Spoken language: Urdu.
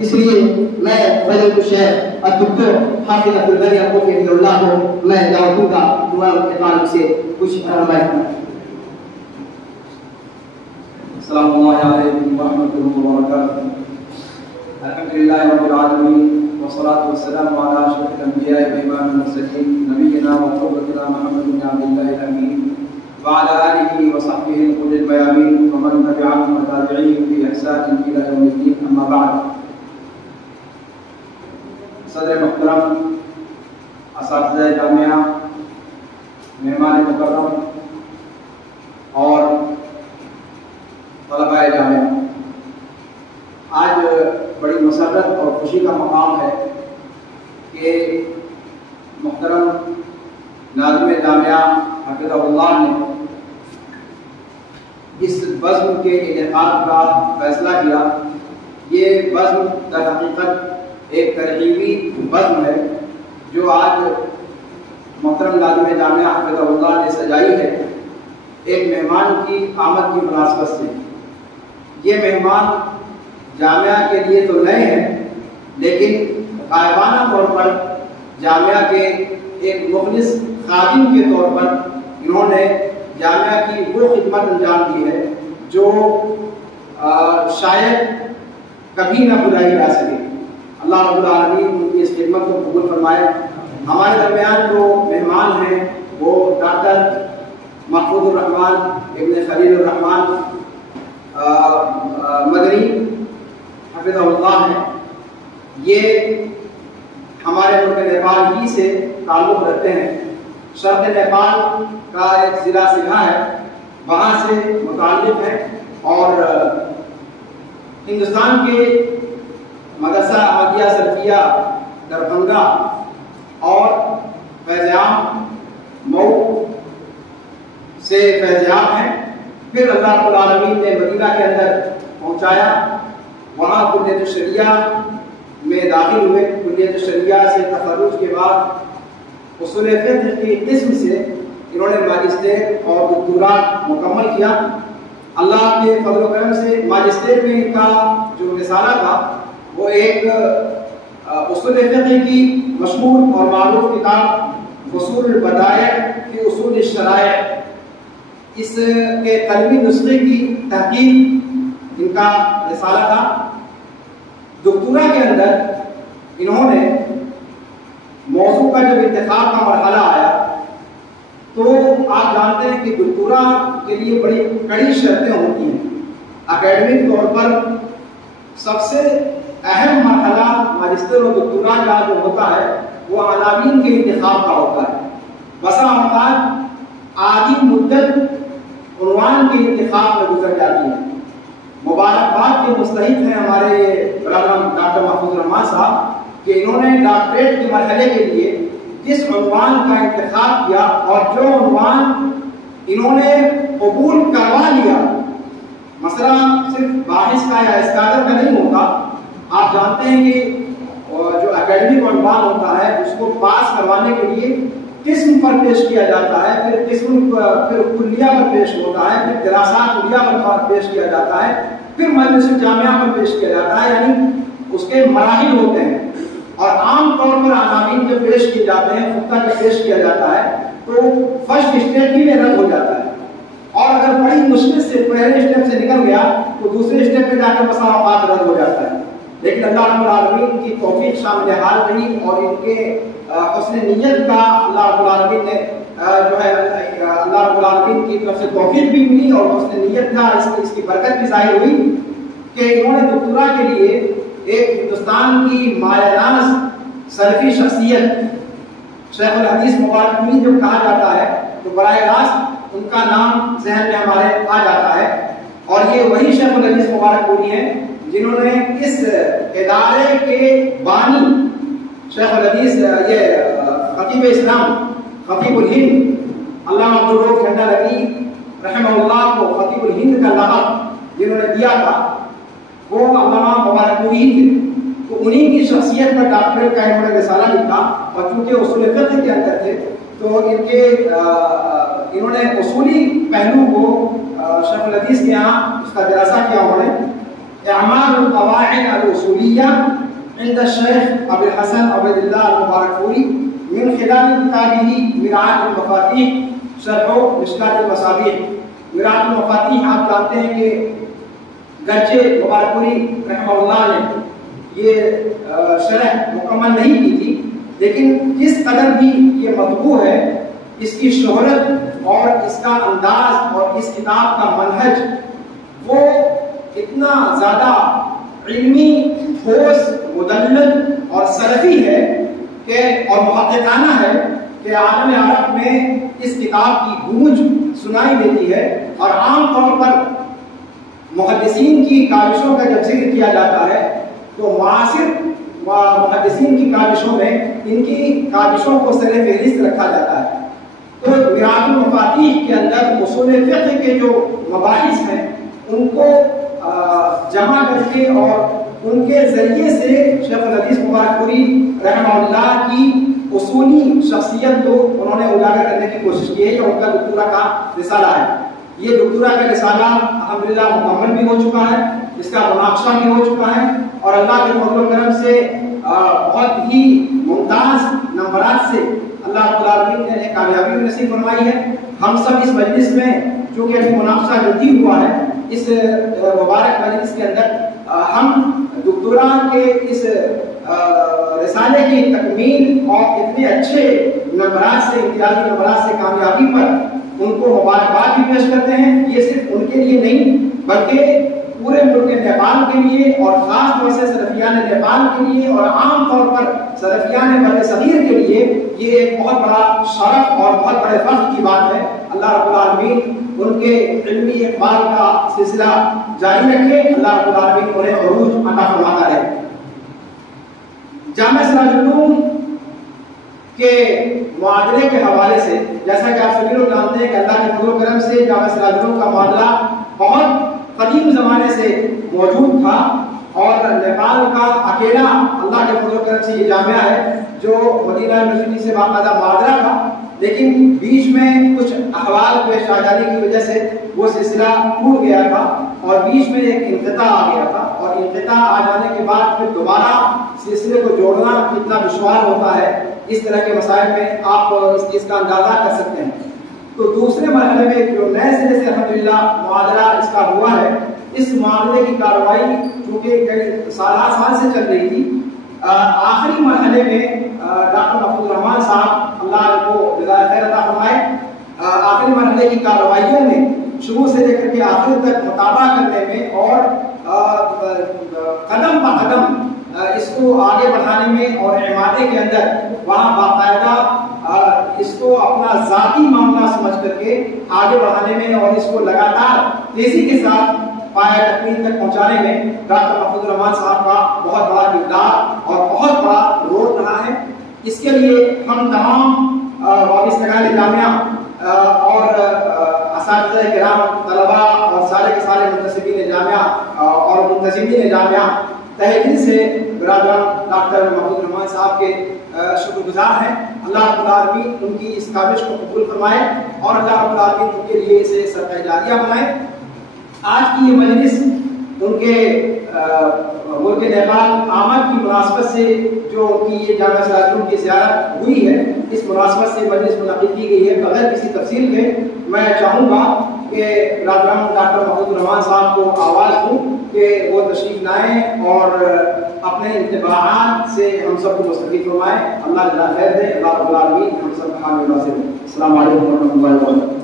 اس لیے میں فضیلۃ الشیخ الدکتور حافظ عبدالغنی القوفی رضی اللہ کو میں دعوت دوں گا دعا کے تعلق سے کچھ فرمائیں۔ السلام علیکم ورحمۃ اللہ وبرکاتہ۔ الحمدللہ رب العالمین والصلاة والسلام على أشرف الأنبياء وإمام المرسلين نبينا وقرة محمد بن عبد الله الأمين وعلى آله وصحبه الغر الميامين ومن تبعهم وتابعيهم بإحسان إلى يوم الدين، أما بعد۔ صدر محترم، اساتذہ جامعہ، مہمان مکرم اور طلباء جامعہ، آج بڑی مسرت اور خوشی کا مقام ہے کہ محترم ناظم جامعہ حفظہ اللہ نے اس بزم کے انعقاد کا فیصلہ کیا۔ یہ بزم در حقیقت ایک ترغیبی بزم ہے جو آج محترم ناظم جامعہ حفظہ اللہ نے سجائی ہے ایک مہمان کی آمد کی مناسبت سے۔ یہ مہمان جامعہ کے لیے تو نئے ہیں، لیکن غائبانہ طور پر جامعہ کے ایک مخلص خادم کے طور پر انہوں نے جامعہ کی وہ خدمت انجام دی ہے جو شاید کبھی نہ بھلائی جا سکے۔ اللہ رب العالمین ان کی اس خدمت کو قبول فرمائے۔ ہمارے درمیان جو مہمان ہیں وہ ڈاکٹر محفوظ الرحمان ابن خلیل الرحمان مدنی حفظہ اللہ ہے۔ یہ ہمارے ملک نیپال ہی سے تعلق رکھتے ہیں۔ شرق نیپال کا ایک ضلع سنگھا ہے، وہاں سے متعلق ہے اور ہندوستان کے مدرسہ احمدیہ سلفیہ دربھنگا اور فیض عام مئو سے فیض عام ہیں۔ پھر اللہ رب العالمین نے مدینہ کے اندر پہنچایا، وہاں کلیت الشریعہ میں داخل ہوئے۔ کلیت الشریعہ سے تخرج کے بعد اصول فقہ کی قسم سے انہوں نے ماجسٹر اور دکتورات مکمل کیا۔ اللہ کے فضل و کرم سے ماجسٹر میں ان کا جو رسالہ تھا وہ ایک اصول فقہ کی مشہور اور معروف کتاب اصول البدائع فی اصول الشرائع، اس کے قلمی نسخے کی تحقیق ان کا رسالہ تھا۔ دکتورا کے اندر انہوں نے موضوع کا جب انتخاب کا مرحلہ آیا تو آپ جانتے ہیں کہ دکتورا کے لیے بڑی کڑی شرطیں ہوتی ہیں۔ اکیڈمک طور پر سب سے اہم مرحلہ ماجسٹر اور دکتورا کا جو ہوتا ہے وہ عناوین کے انتخاب کا ہوتا ہے۔ بسا اوقات آدھی مدت عنوان کے انتخاب میں گزر جاتی ہے۔ مبارکباد کے مستحق ہیں ہمارے برادر ڈاکٹر محفوظ الرحمان صاحب کہ انہوں نے ڈاکٹریٹ کے مرحلے کے لیے جس عنوان کا انتخاب کیا اور جو عنوان انہوں نے قبول کروا لیا، مسئلہ صرف باحث کا یا اسکالر کا نہیں ہوتا۔ آپ جانتے ہیں کہ جو اکیڈمک عنوان ہوتا ہے اس کو پاس کروانے کے لیے قسم پر پیش کیا جاتا ہے، پھر پھر کلیہ پر پیش ہوتا ہے، پھر دراسات کلیہ پر پیش کیا جاتا ہے، پھر مجلس جامعہ پر پیش کیا جاتا ہے، یعنی اس کے مراحل ہوتے ہیں۔ اور عام طور پر عناوین جو پیش کیے جاتے ہیں، خطہ جو پیش کیا جاتا ہے تو فرسٹ اسٹیپ ہی میں رد ہو جاتا ہے، اور اگر بڑی مشکل سے پہلے اسٹیپ سے نکل گیا تو دوسرے اسٹیپ پہ جا کر بسا اوقات رد ہو جاتا ہے۔ لیکن اللہ رب العالمین کی توفیق شامل حال رہی اور ان کے حسن نیت کا اللہ رب العالمین نے جو ہے اللہ رب العالمین کی طرف سے توفیق بھی ملی اور حسن نیت کا اس کی برکت بھی ظاہر ہوئی کہ انہوں نے دکتورا کے لیے ایک ہندوستان کی مایہ ناز سلفی شخصیت شیخ الحدیث مبارک پوری جب کہا جاتا ہے تو براہ راست ان کا نام ذہن میں ہمارے آ جاتا ہے، اور یہ وہی شیخ الحدیث مبارک پوری ہیں جنہوں نے اس ادارے کے بانی شیخ الحدیث یہ خطیب اسلام خطیب الہند علامہ عبدالرؤف جھنڈالوی رحمہ اللہ کو خطیب الہند کا لقب جنہوں نے دیا تھا وہ علامہ مبارک پوری تھے۔ تو انہی کی شخصیت پر ڈاکٹریٹ کا انہوں نے رسالہ لکھا، اور چونکہ اصول فقہ کے اندر تھے تو انہوں نے اصولی پہلو کو شیخ الحدیث کے یہاں اس کا دراسہ کیا انہوں نے، اعمال القواعد الاصولية عند الشيخ ابو الحسن عبد الله المباركفوري من خلال كتابه مرآة المفاتيح شرح مشکات المصابیح. مرآة المفاتیح آپ جانتے ہیں کہ گرچہ مبارکپوری رحمہ اللہ نے یہ شرح مکمل نہیں کی تھی، لیکن جس قدر بھی یہ مطبوع ہے، اس کی شہرت اور اس کا انداز اور اس کتاب کا منہج وہ اتنا زیادہ علمی، ٹھوس، مدلل اور سلفی ہے کہ اور محققانہ ہے کہ عالم عرب میں اس کتاب کی گونج سنائی دیتی ہے. اور عام طور پر محدثین کی کاوشوں کا جب ذکر کیا جاتا ہے تو معاصر محدثین کی کاوشوں میں ان کی کاوشوں کو سر فہرست رکھا جاتا ہے. تو مرآة المفاتیح کے اندر اصول فقہ کے جو مباحث ہیں ان کو جمع کر کے اور ان کے ذریعے سے شیخ الحدیث مبارکپوری رحمہ اللہ کی اصولی شخصیت کو انہوں نے اجاگر کرنے کی کوشش کی ہے. یہ ان کا دکتورا کا رسالہ ہے. یہ دکتورا کا رسالہ الحمدللہ مکمل بھی ہو چکا ہے، اس کا مناقشہ بھی ہو چکا ہے، اور اللہ کے فضل و کرم سے بہت ہی ممتاز نمبرات سے اللہ رب العالمین نے کامیابی نصیب فرمائی ہے. ہم سب اس مجلس میں چونکہ ابھی مناقشہ جلدی ہوا ہے، اس مبارک مجلس کے اندر ہم دکتورا کے اس رسالے کی تکمیل اور اتنے اچھے نمبرات سے، امتیازی نمبرات سے کامیابی پر ان کو مبارکباد بھی پیش کرتے ہیں. یہ صرف ان کے لیے نہیں بلکہ پورے ملک نیپال کے لیے اور خاص طور سے سلفیان نیپال کے لیے اور عام طور پر سلفیان بر صغیر کے لیے یہ ایک بہت بڑا شرف اور بہت بڑے فخر کی بات ہے. اللہ رب العالمین ان کے علمی اقبال کا سلسلہ جاری رکھے. اللہ رب العالمین انہیں عروج عطا فرماتا رہے. جامعہ سراج العلوم کے معادلے کے حوالے سے جیسا کہ آپ سبھی لوگ جانتے ہیں کہ اللہ کے فضل و کرم سے جامعہ سراج العلوم کا معاملہ بہت قدیم زمانے سے موجود تھا، اور نیپال کا اکیلا اللہ کے فضل و کرم سے یہ جامعہ ہے جو مدینہ یونیورسٹی سے باقاعدہ معادلہ تھا. لیکن بیچ میں کچھ احوال پیش آ جانے کی وجہ سے وہ سلسلہ ٹوٹ گیا تھا اور بیچ میں ایک انقطاع آ گیا تھا، اور انقطاع آ جانے کے بعد پھر دوبارہ سلسلے کو جوڑنا کتنا دشوار ہوتا ہے. اس طرح کے مسائل میں آپ اس چیز کا اندازہ کر سکتے ہیں. تو دوسرے مرحلے میں جو نئے سرے سے الحمدللہ معادلہ اس کا ہوا ہے، اس معاملے کی کارروائی چونکہ کئی سال سے چل رہی تھی، آخری مرحلے میں ڈاکٹر محفوظ الرحمان صاحب اللہ کو جزائے خیر عطا فرمائے، آخری مرحلے کی کارروائیوں میں شروع سے لے کر کے آخر تک مطالبہ کرنے میں اور قدم بہ قدم اس کو آگے بڑھانے میں اور اعادے کے اندر وہاں باقاعدہ اس کو اپنا ذاتی معاملہ سمجھ کر کے آگے بڑھانے میں اور اس کو لگاتار تیزی کے ساتھ پایہ تکمیل تک پہنچانے میں ڈاکٹر محفوظ الرحمان صاحب کا بہت بڑا کردار اور بہت بڑا رول رہا ہے. اس کے لیے ہم تمام وابستگان جامعہ اور اساتذہ کرام، طلباء اور سارے کے سارے منتسبین جامعہ اور منتظمین جامعہ تہہ دل سے برادران ڈاکٹر محفوظ الرحمان صاحب کے شکر گزار ہیں. اللہ رب العالمین ان کی اس کاوش کو قبول فرمائے اور اللہ رب العالمین ان کے لیے اسے صدقہ جاریہ بنائے. آج کی یہ مجلس ان کے ملک نیپال آمد کی مناسبت سے جو ان کی یہ جامعہ سراج العلوم کی زیارت ہوئی ہے، اس مناسبت سے مجلس منعقد کی گئی ہے. بغیر کسی تفصیل کے میں چاہوں گا کہ برادران ڈاکٹر محفوظ الرحمان صاحب کو آواز دوں کہ وہ تشریف لائیں اور اپنے انتباہات سے ہم سب کو مستفید فرمائیں. اللہ جزائے خیر دے. اللہ رب العالمین ہم سب کا حامی ناصر. السلام علیکم ورحمۃ اللہ وبرکاتہ.